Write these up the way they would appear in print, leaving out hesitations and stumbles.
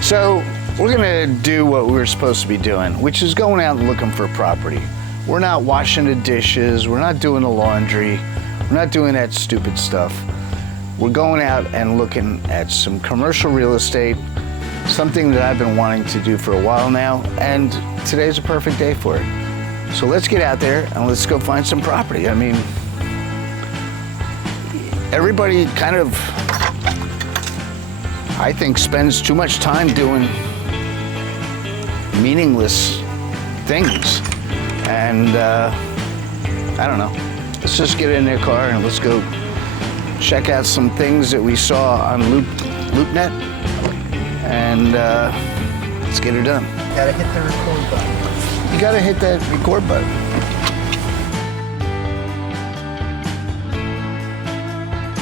So we're gonna do what we were supposed to be doing, which is going out and looking for property. We're not washing the dishes, we're not doing the laundry, we're not doing that stupid stuff. We're going out and looking at some commercial real estate, something that I've been wanting to do for a while now, and today's a perfect day for it. So let's get out there and let's go find some property. I mean, everybody kind of, I think, spends too much time doing meaningless things. And I don't know, let's just get in their car and let's go check out some things that we saw on LoopNet, and let's get it done. Gotta hit the record button. You gotta hit that record button.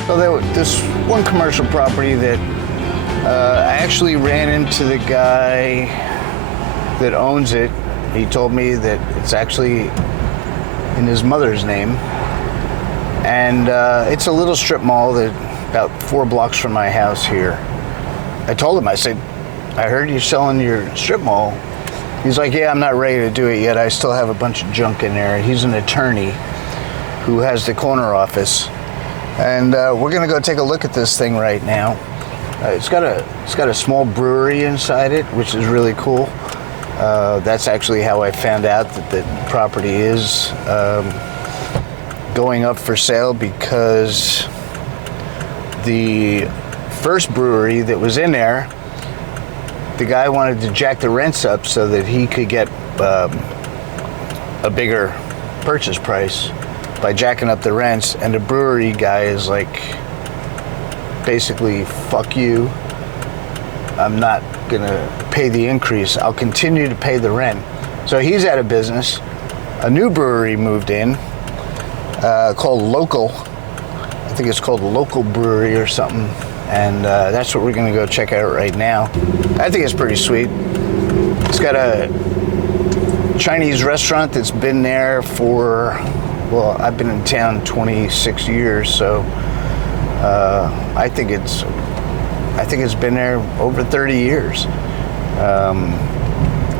So there was this one commercial property that I actually ran into the guy that owns it. He told me that it's actually in his mother's name. And it's a little strip mall that about 4 blocks from my house here. I told him, I said, I heard you selling your strip mall. He's like, yeah, I'm not ready to do it yet. I still have a bunch of junk in there. He's an attorney who has the corner office. And we're gonna go take a look at this thing right now. It's got a small brewery inside it, which is really cool. That's actually how I found out that the property is going up for sale, because the first brewery that was in there, the guy wanted to jack the rents up so that he could get a bigger purchase price by jacking up the rents, and the brewery guy is like, basically, fuck you. I'm not gonna pay the increase. I'll continue to pay the rent. So he's out of business. A new brewery moved in called Local. I think it's called Local Brewery or something. And that's what we're gonna go check out right now. I think it's pretty sweet. It's got a Chinese restaurant that's been there for, well, I've been in town 26 years, so I think it's been there over 30 years.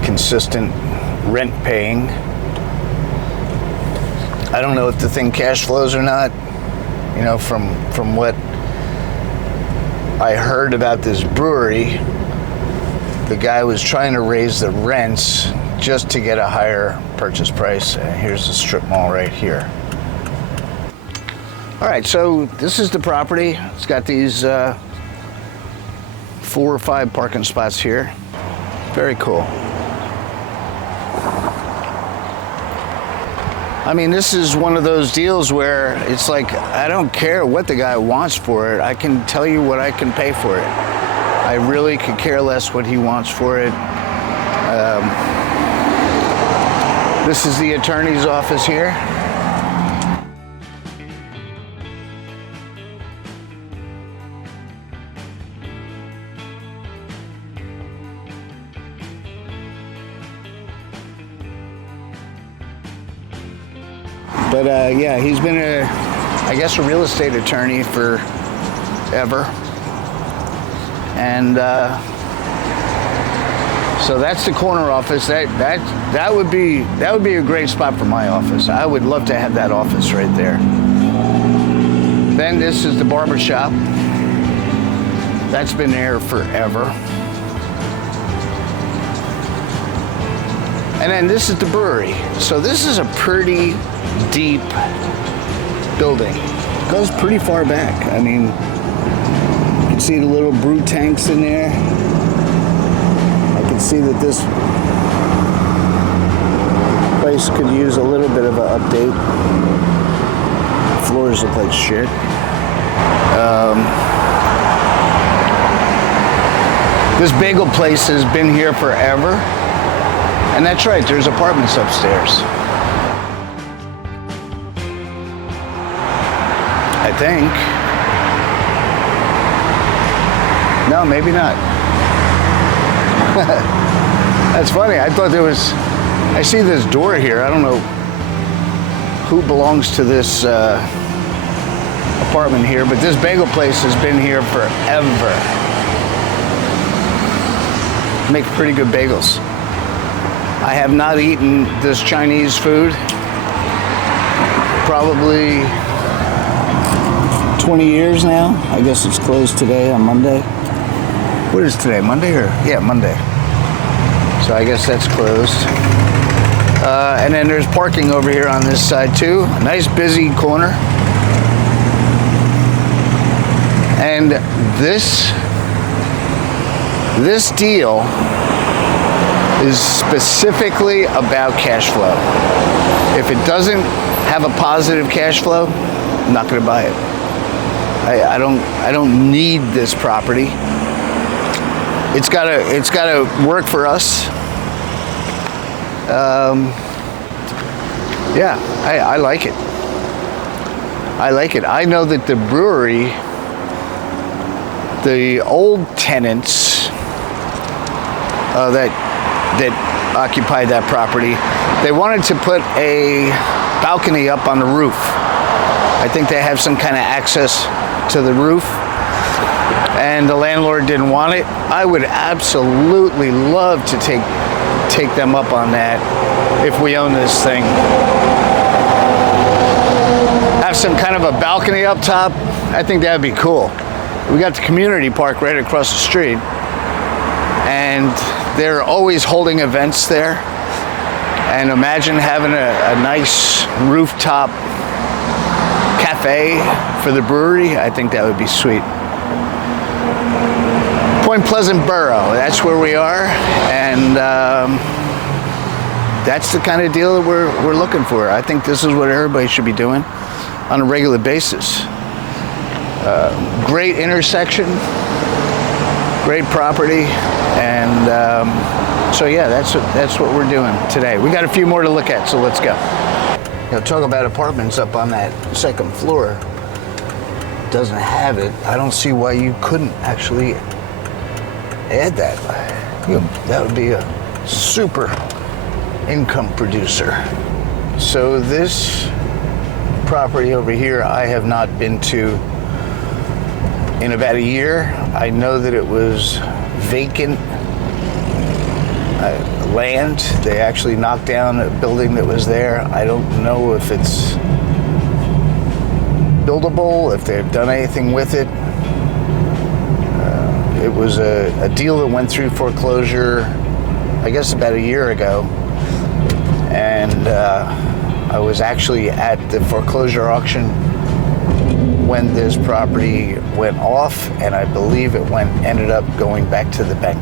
Consistent rent paying. I don't know if the thing cash flows or not. You know, from what I heard about this brewery, the guy was trying to raise the rents just to get a higher purchase price. And here's the strip mall right here. All right, so this is the property. It's got these 4 or 5 parking spots here. Very cool. I mean, this is one of those deals where it's like, I don't care what the guy wants for it. I can tell you what I can pay for it. I really could care less what he wants for it. This is the attorney's office here. But yeah, he's been I guess a real estate attorney forever. And so that's the corner office. That would be a great spot for my office. I would love to have that office right there. Then this is the barber shop. That's been there forever. And then this is the brewery. So this is a pretty deep building. It goes pretty far back. I mean, you can see the little brew tanks in there. I can see that this place could use a little bit of an update. Floors look like shit. This bagel place has been here forever. And that's right, there's apartments upstairs. I think. No, maybe not. That's funny. I thought there was, I see this door here. I don't know who belongs to this apartment here, but this bagel place has been here forever. make pretty good bagels. I have not eaten this Chinese food probably 20 years now. I guess it's closed today on Monday. What is today, Monday or? Yeah, Monday. So I guess that's closed. And then there's parking over here on this side too. A nice busy corner. And this deal is specifically about cash flow. If it doesn't have a positive cash flow, I'm not going to buy it. I don't need this property. It's gotta work for us. Yeah, I like it. I like it. I know that the brewery, the old tenants that occupied that property, they wanted to put a balcony up on the roof. I think they have some kind of access to the roof, and the landlord didn't want it. I would absolutely love to take them up on that if we own this thing. Have some kind of a balcony up top. I think that'd be cool. We got the community park right across the street, and they're always holding events there. And imagine having a nice rooftop cafe for the brewery. I think that would be sweet. Point Pleasant Borough, that's where we are, and that's the kind of deal that we're looking for. I think this is what everybody should be doing on a regular basis. Great intersection, great property, and so yeah, that's what we're doing today. We got a few more to look at, so let's go. Talk about apartments up on that second floor. Doesn't have it. I don't see why you couldn't actually add that. That would be a super income producer. So this property over here, I have not been to in about a year. I know that it was vacant land. They actually knocked down a building that was there. I don't know if it's buildable, if they've done anything with it. It was a deal that went through foreclosure, I guess about a year ago. And I was actually at the foreclosure auction when this property went off, and I believe it ended up going back to the bank.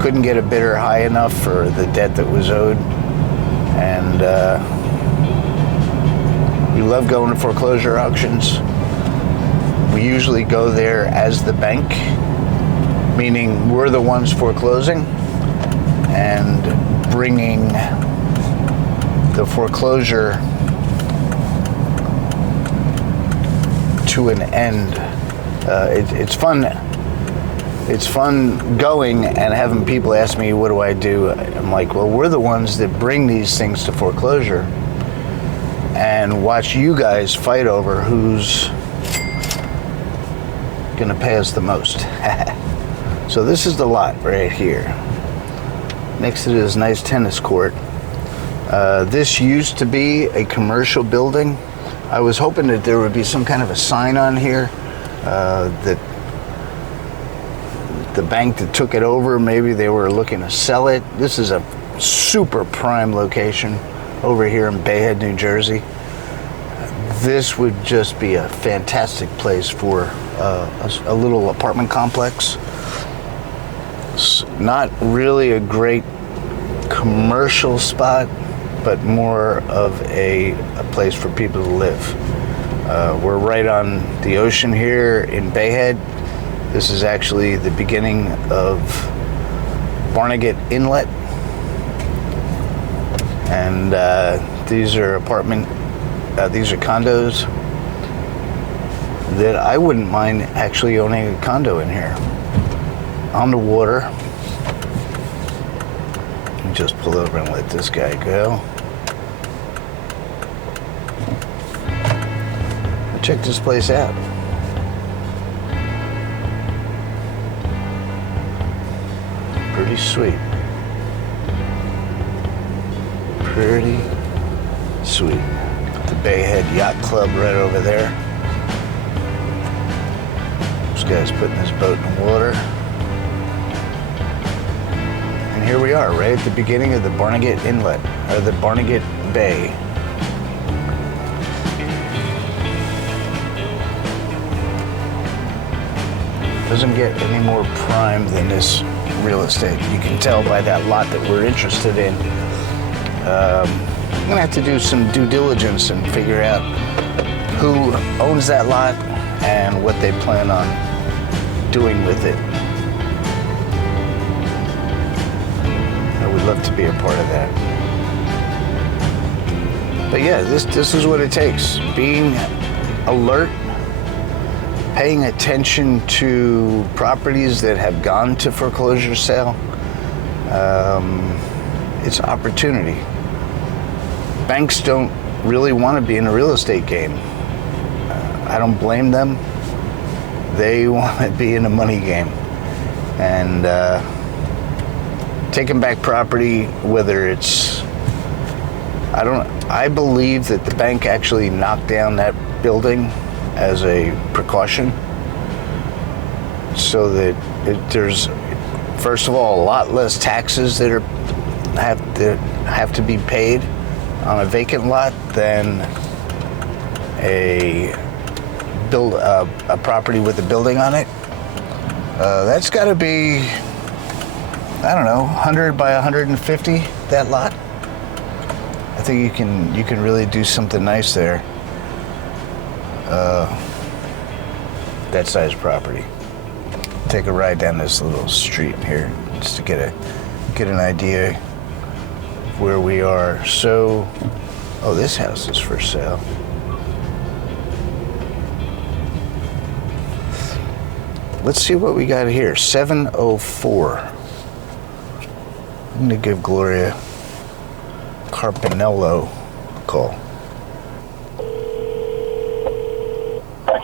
Couldn't get a bidder high enough for the debt that was owed. And we love going to foreclosure auctions. We usually go there as the bank, meaning we're the ones foreclosing and bringing the foreclosure to an end. It's fun. It's fun going and having people ask me, what do I do? I'm like, well, we're the ones that bring these things to foreclosure and watch you guys fight over who's gonna pay us the most. So this is the lot right here. Next to this nice tennis court. This used to be a commercial building. I was hoping that there would be some kind of a sign on here that the bank that took it over, maybe they were looking to sell it. This is a super prime location over here in Bay Head, New Jersey. This would just be a fantastic place for a little apartment complex. It's not really a great commercial spot, but more of a place for people to live. We're right on the ocean here in Bay Head. This is actually the beginning of Barnegat Inlet. And these are these are condos that I wouldn't mind actually owning a condo in here. On the water. Let me just pull over and let this guy go. Check this place out. Pretty sweet. Pretty sweet. The Bayhead Yacht Club right over there. This guy's putting his boat in the water. And here we are, right at the beginning of the Barnegat Inlet, or the Barnegat Bay. Doesn't get any more prime than this real estate. You can tell by that lot that we're interested in. I'm gonna have to do some due diligence and figure out who owns that lot and what they plan on doing with it. I would love to be a part of that. But yeah, this is what it takes. Being alert, paying attention to properties that have gone to foreclosure sale. It's opportunity. Banks don't really want to be in a real estate game. I don't blame them. They want to be in a money game. And taking back property, whether it's, I believe that the bank actually knocked down that building as a precaution so that there's, first of all, a lot less taxes that have to be paid on a vacant lot than a property with a building on it. That's got to be, I don't know, 100 by 150, that lot. I think you can really do something nice there. That size property. Take a ride down this little street here just to get an idea of where we are. So, oh, this house is for sale. Let's see what we got here. 704. I'm gonna give Gloria Carpinello a call.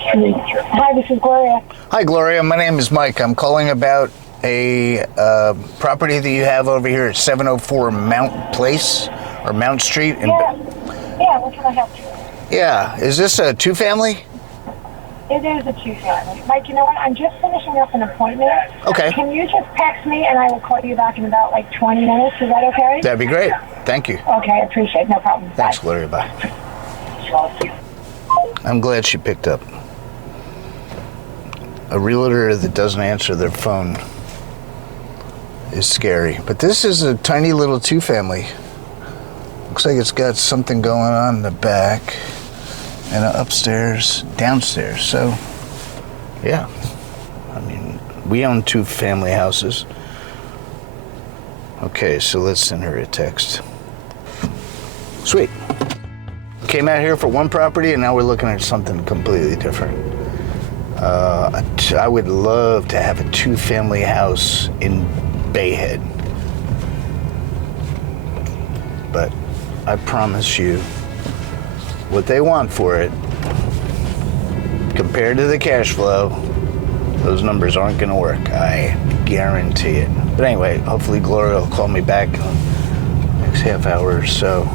Hi, this is Gloria. Hi, Gloria. My name is Mike. I'm calling about a property that you have over here at 704 Mount Place, or Mount Street. Yeah, what can I help you with? Yeah. Is this a two-family? It is a two-family. Mike, you know what? I'm just finishing up an appointment. Okay. Can you just text me and I will call you back in about like 20 minutes? Is that okay? That'd be great. Thank you. Okay, I appreciate it. No problem. Thanks, Bye. Gloria. Bye. I'm glad she picked up. A realtor that doesn't answer their phone is scary. But this is a tiny little two-family. Looks like it's got something going on in the back and upstairs, downstairs. So, yeah. I mean, we own two-family houses. Okay, so let's send her a text. Sweet. Came out here for one property and now we're looking at something completely different. I would love to have a two-family house in Bayhead. But I promise you, what they want for it, compared to the cash flow, those numbers aren't going to work. I guarantee it. But anyway, hopefully Gloria will call me back in the next half hour or so.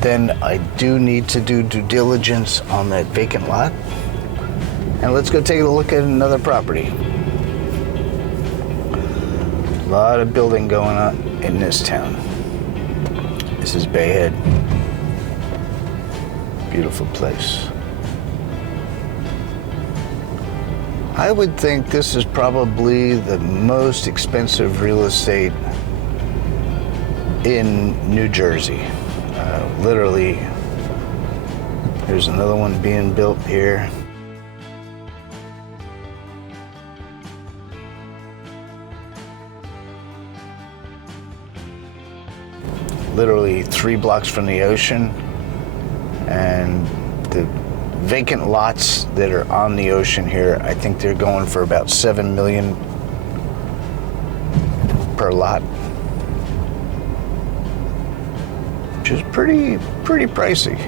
Then I do need to do due diligence on that vacant lot. And let's go take a look at another property. A lot of building going on in this town. This is Bayhead. Beautiful place. I would think this is probably the most expensive real estate in New Jersey. Literally, there's another one being built here. Literally 3 blocks from the ocean, and the vacant lots that are on the ocean here, I think they're going for about $7 million per lot, which is pretty pricey.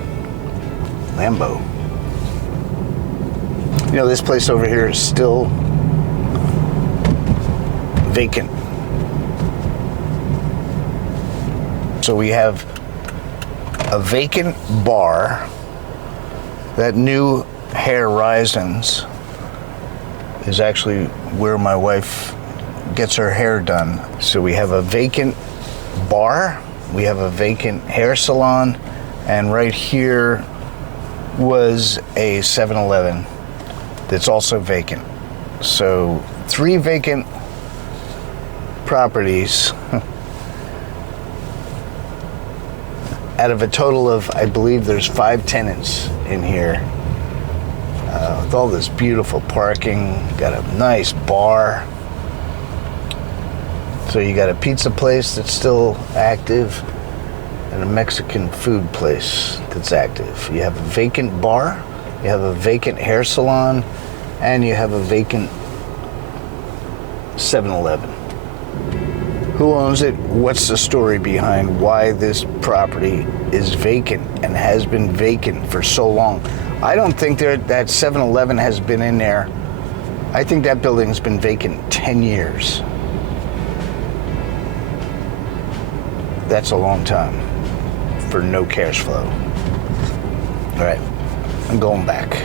Lambo. You know, this place over here is still vacant. So we have a vacant bar. That new Horizons is actually where my wife gets her hair done. So we have a vacant bar, we have a vacant hair salon, and right here was a 7-Eleven that's also vacant. So 3 vacant properties out of a total of, I believe there's 5 tenants in here. With all this beautiful parking, got a nice bar. So you got a pizza place that's still active and a Mexican food place that's active. You have a vacant bar, you have a vacant hair salon, and you have a vacant 7-Eleven. Who owns it? What's the story behind why this property is vacant and has been vacant for so long? I don't think that 7-Eleven has been in there. I think that building's been vacant 10 years. That's a long time for no cash flow. All right, I'm going back.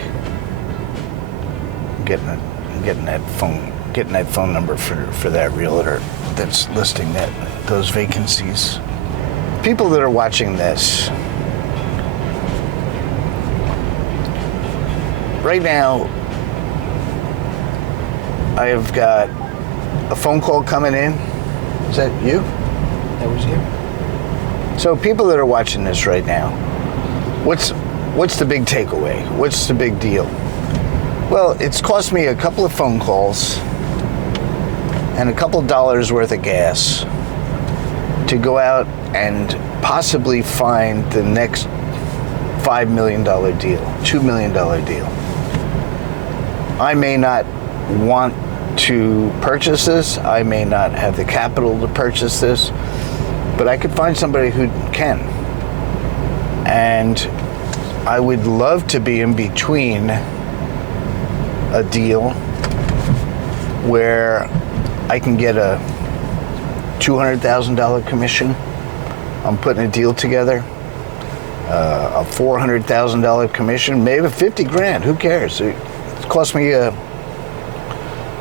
I'm getting that phone number for that realtor that's listing those vacancies. People that are watching this, right now, I have got a phone call coming in. Is that you? That was you? So people that are watching this right now, what's the big takeaway? What's the big deal? Well, it's cost me a couple of phone calls and a couple dollars worth of gas to go out and possibly find the next $5 million deal, $2 million deal. I may not want to purchase this. I may not have the capital to purchase this, but I could find somebody who can. And I would love to be in between a deal where I can get a $200,000 commission on putting a deal together, a $400,000 commission, maybe 50 grand, who cares? It cost me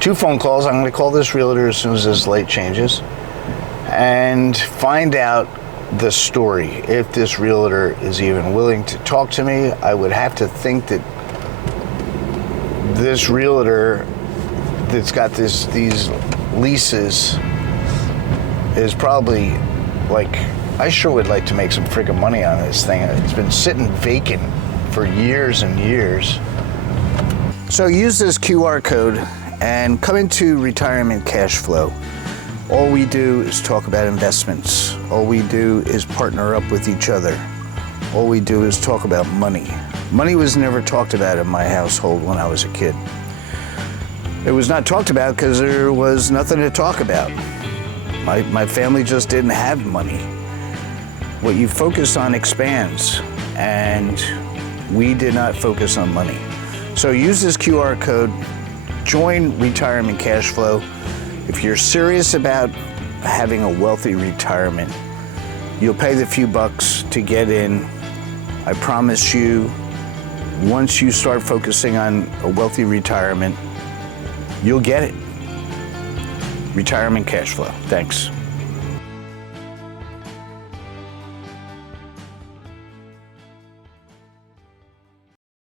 2 phone calls. I'm going to call this realtor as soon as this light changes and find out the story. If this realtor is even willing to talk to me, I would have to think that this realtor that's got these leases is probably like, I sure would like to make some freaking money on this thing. It's been sitting vacant for years and years. So use this QR code and come into Retirement Cash Flow. All we do is talk about investments. All we do is partner up with each other. All we do is talk about money. Money was never talked about in my household when I was a kid. It was not talked about because there was nothing to talk about. My family just didn't have money. What you focus on expands, and we did not focus on money. So use this QR code, join Retirement Cash Flow. If you're serious about having a wealthy retirement, you'll pay the few bucks to get in. I promise you, once you start focusing on a wealthy retirement, you'll get it. Retirement Cash Flow. Thanks.